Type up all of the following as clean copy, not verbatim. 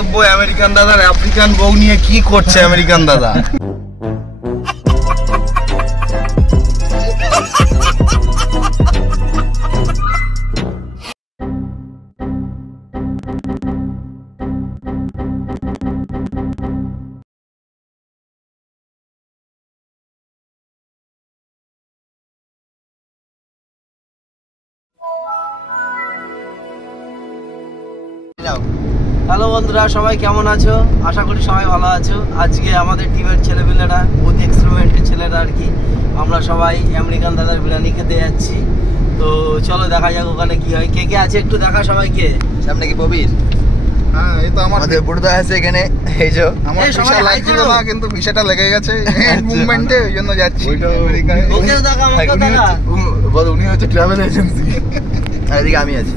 বক্তব্য আমেরিকান দাদার আফ্রিকান বউ নিয়ে কি করছে আমেরিকান দাদা? হ্যালো বন্ধুরা, সবাই কেমন আছো? আশা করি সবাই ভালো আছো। আজকে আমাদের টিমের ছেলেপিলেরা, বুথ এক্সপেরিমেন্টের ছেলেরা আর কি, আমরা সবাই আমেরিকান দাদার বিরিয়ানি খেতে যাচ্ছি। তো চলো দেখা যাক ওখানে কি হয়। কে কে আছে একটু দেখা সবাইকে। সামনে কি প্রবীর? হ্যাঁ, এই তো আমাদের বুড়দা আছে এখানে। এই যে আমার ভিসা লাগছিল না, কিন্তু ভিসাটা লেগে গেছে এন্ড মুভমেন্টে, ওই জন্য যাচ্ছি আমেরিকায়। ওকে দেখা, আমাকে দেখা। উনি হচ্ছে ট্রাভেল এজেন্সি। আর এদিকে আমি আছি।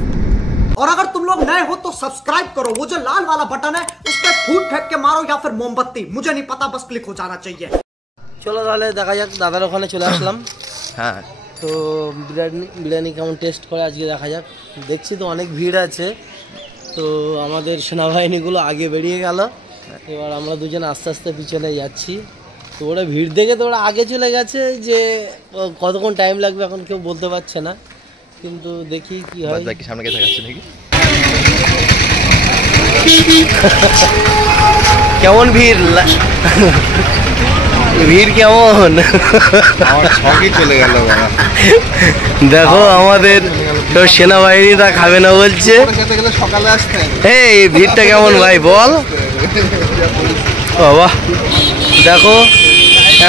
और अगर तुम लोग नए हो तो सब्सक्राइब करो, वो जो लाल वाला बटन है उस पर फूट फेंक के मारो या फिर मोमबत्ती, मुझे नहीं पता, बस क्लिक हो जाना चाहिए। চলো তাহলে দেখা যাক। দাদার ওখানে চলে আসলাম। হ্যাঁ, তো বিরিয়ানি কেমন টেস্ট করে আজকে দেখা যাক। দেখছি তো অনেক ভিড় আছে। তো আমাদের সেনাবাহিনীগুলো আগে বেরিয়ে গেল, এবার আমরা দুজন আস্তে আস্তে পিছনে যাচ্ছি। তো ওরা ভিড় দেখে তো ওরা আগে চলে গেছে, যে কতক্ষণ টাইম লাগবে এখন কেউ বলতে পারছে না, কিন্তু দেখি কি হয়। সামনে কে দেখাচ্ছে নাকি? কেমন ভিড়, ভিড় কেমন? আমার ছকই চলে গেল। দেখো আমাদের সেনাবাহিনীরা খাবে না বলছে। সকালে আসতে এই ভিড়টা কেমন ভাই বল? বাবা দেখো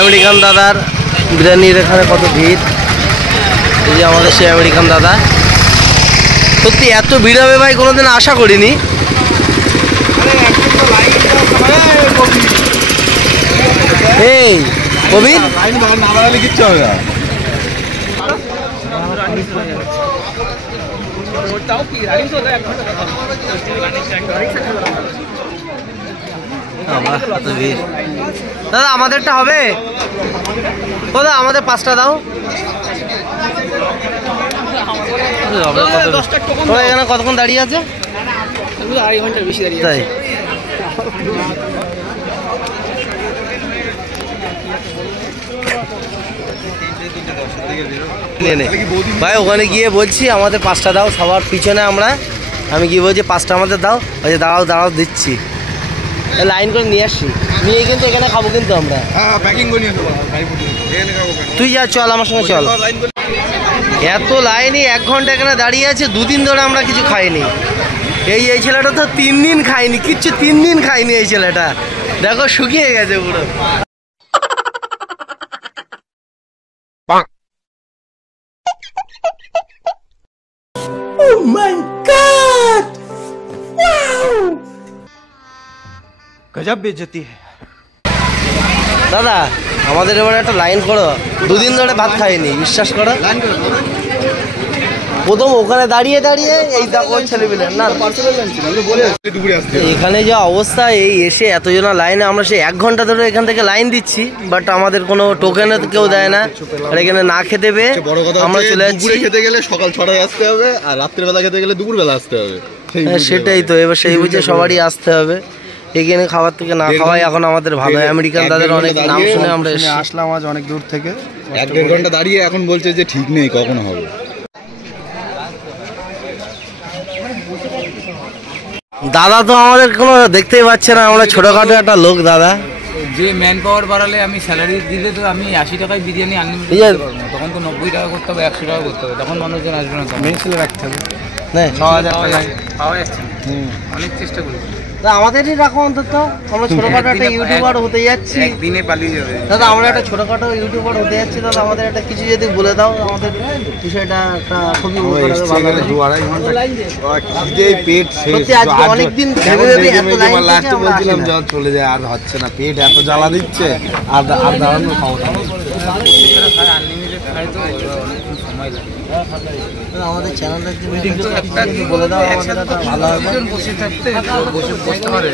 আমেরিকান দাদার বিরিয়ানির এখানে কত ভিড়। এই যে আমাদের সেই আমেরিকান দাদা। সত্যি এত ভিড় হবে ভাই কোনোদিন আশা করিনি। এই কবির কিচ্ছু হবে না। দাদা আমাদেরটা হবে? দাদা আমাদের 5টা দাও। এখানে কতক্ষণ দাঁড়িয়ে আছে? 2.5 ঘন্টার বেশি দাঁড়িয়ে আছে। ভাই ওখানে গিয়ে বলছি আমাদের 5টা দাও, সবার পিছনে আমি গিয়ে বলছি 5টা আমাদের দাও। ওই যে দাঁড়াও দাঁড়াও দিচ্ছি, লাইন করে নিয়ে আসছি, নিয়ে কিন্তু এখানে খাবো কিন্তু আমরা। তুই যা, চল আমার সঙ্গে চল। এত লাইনই 1 ঘন্টা এখানে দাঁড়িয়ে আছে, 2 দিন ধরে আমরা কিছু খাইনি। এই ছেলেটা তো 3 দিন খাইনি কিচ্ছু, 3 দিন খাইনি এই ছেলেটা। দেখো শুকিয়ে গেছে পুরো। Oh my God! Wow! গজব বেজতি। দাদা আমাদের এবার একটা লাইন করো, 2 দিন ধরে ভাত খাইনি, বিশ্বাস করো। প্রথম ওখানে দাঁড়িয়ে দাঁড়িয়ে এই দেখো ছেলেপিলে না, এখানে যা অবস্থা, এই এসে এতজনা লাইনে আমরা সেই 1 ঘন্টা ধরে এখান থেকে লাইন দিচ্ছি, বাট আমাদের কোনো টোকেনে কেউ দেয় না। আর এখানে না খেতে পেয়ে আমরা চলে যাচ্ছি। খেতে গেলে সকাল 6টায় আসতে হবে, আর রাত্রেবেলা খেতে গেলে দুপুরবেলা আসতে হবে। সেটাই তো, এবার সেই বুঝে সবারই আসতে হবে। এখানে খাবার থেকে না খাওয়াই এখন আমাদের ভালো। আমেরিকান তাদের অনেক নাম শুনে আমরা আসলাম আজ অনেক দূর থেকে, 1-1.5 ঘন্টা দাঁড়িয়ে এখন বলছে যে ঠিক নেই কখনো হবে। দাদা তো আমাদের কোনো দেখতেই পাচ্ছে না, আমরা ছোটখাটো একটা লোক। দাদা যে ম্যান পাওয়ার বাড়ালে আমি স্যালারি দিলে তো আমি 80 টাকায় বিরিয়ানি আনলিমিটেড করতে পারবো না, তখন তো 90 টাকা করতে হবে, 100 টাকা করতে হবে, তখন মানুষজন আসবে না। মেন ছেলে রাখতে হবে, 6000 পাওয়া যাচ্ছে না। অনেক চেষ্টা করেছি। আমাদেরই রাখো অন্তত, আমরা ছোটখাটো একটা ইউটিউবার হতে যাচ্ছি। একদিনে পালিয়ে যাবে দাদা, আমরা একটা ছোটখাটো ইউটিউবার হতে যাচ্ছি। দাদা আমাদের একটা কিছু যদি বলে দাও, আমাদের বিষয়টা একটা খুবই অনেকদিন বলছিলাম চলে যায়, আর হচ্ছে না, পেট এত জ্বালা দিচ্ছে, আর দাঁড়ানোর ক্ষমতা নেই। আনলিমিটেড খায় তো অনেকক্ষণ সময় লাগে। আমাদের চ্যানেলের জন্য একটু বলে দাও, আমাদের একটা ভালো হবে। বসে থাকতে বসতে পারে।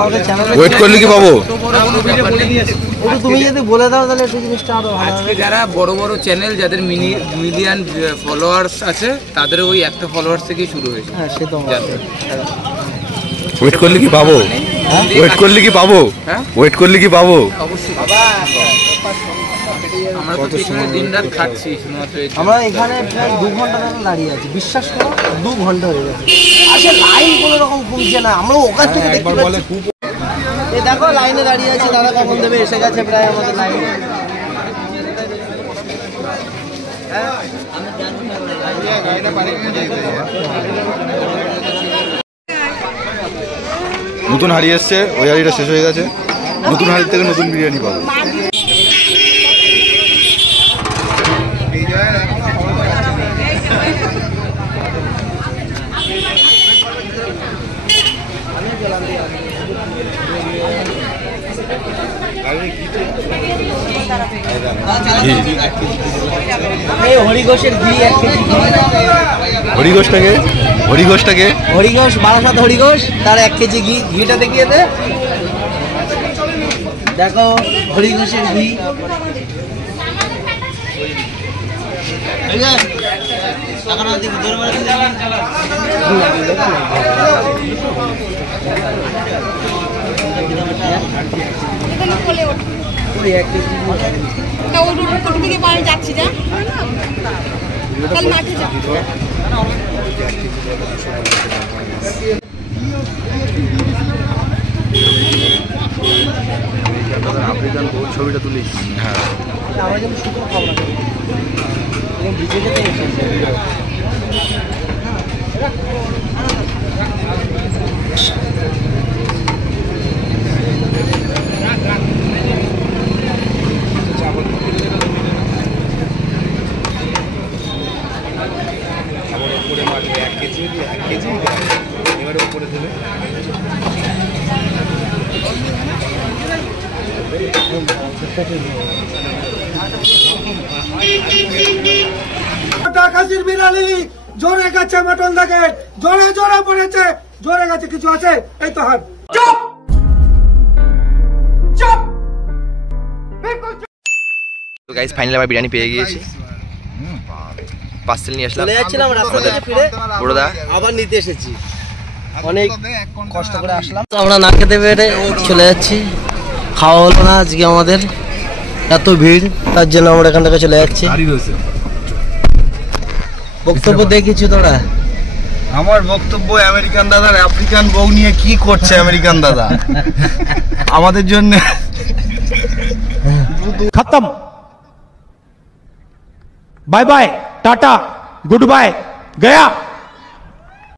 আমাদের চ্যানেলে ওয়েট করলে কি পাবো? একটু তুমি যদি বলে দাও তাহলে একটু জিনিসটা আরো ভালো আজকে হবে। যারা বড় বড় চ্যানেল যাদের মিলিয়ন ফলোয়ার্স আছে তাদের ওই একটা ফলোয়ার্স থেকেই শুরু হয়েছে। হ্যাঁ সে তো যাদের ওয়েট করলে কি পাবো? ওয়েট করলে কি পাবো? হ্যাঁ ওয়েট করলে কি পাবো? অবশ্যই আমরা তো পিছনে দিন রাত খাচ্ছি শুধুমাত্র এই আমরা এখানে প্রায় 2 ঘন্টা ধরে দাঁড়িয়ে আছি, বিশ্বাস করো 2 ঘন্টা হয়ে গেছে। আসলে লাইন কোনো রকম কমছে না, আমরা ওখান থেকে দেখতে পাচ্ছি। এই দেখো লাইনে দাঁড়িয়ে আছি, দাদা কখন দেবে, এসে গেছে প্রায় আমাদের লাইনে। নতুন হাড়ি এসছে, ওই হাড়িটা শেষ হয়ে গেছে, নতুন হাড়ির থেকে নতুন বিরিয়ানি পাবো। এই হরিঘোষের ঘি 1 কেজি। হরিঘোষটাকে হরিঘোষ বারাসাত হরিঘোষ, তার 1 কেজি ঘি। ঘিটা দেখিয়ে দে, দেখো হরিঘোষের ঘি। যাচ্ছি যা কাল মাঠে যা। আফ্রিকান ছবিটা তুলিস। হ্যাঁ আমরা কিন্তু শুধু খাবো না, ভিজে যেতে খাসির বিরিয়ানি জোরে গেছে, মটন দেখে জোরে জোরে পড়েছে, জোরে গেছে, কিছু আছে এই তো হাত। তো গাইস ফাইনালি আমরা বিরিয়ানি পেয়ে গিয়েছি, পার্সেল নিয়ে আসলাম। চলে যাচ্ছিলাম রাস্তা থেকে ফিরে, বড়দা আবার নিতে এসেছি, অনেক কষ্ট করে আসলাম। তো আমরা না খেতে পেরে চলে যাচ্ছি, খাওয়া হলো না আজকে আমাদের, এত ভিড়, তার জন্য আমরা এখান থেকে চলে যাচ্ছি। বক্তব্য দেখেছি তোরা? আমার বক্তব্য, আমেরিকান দাদার আফ্রিকান বউ নিয়ে কি করছে আমেরিকান দাদা আমাদের জন্য। खत्म, bye bye, tata, goodbye, गया।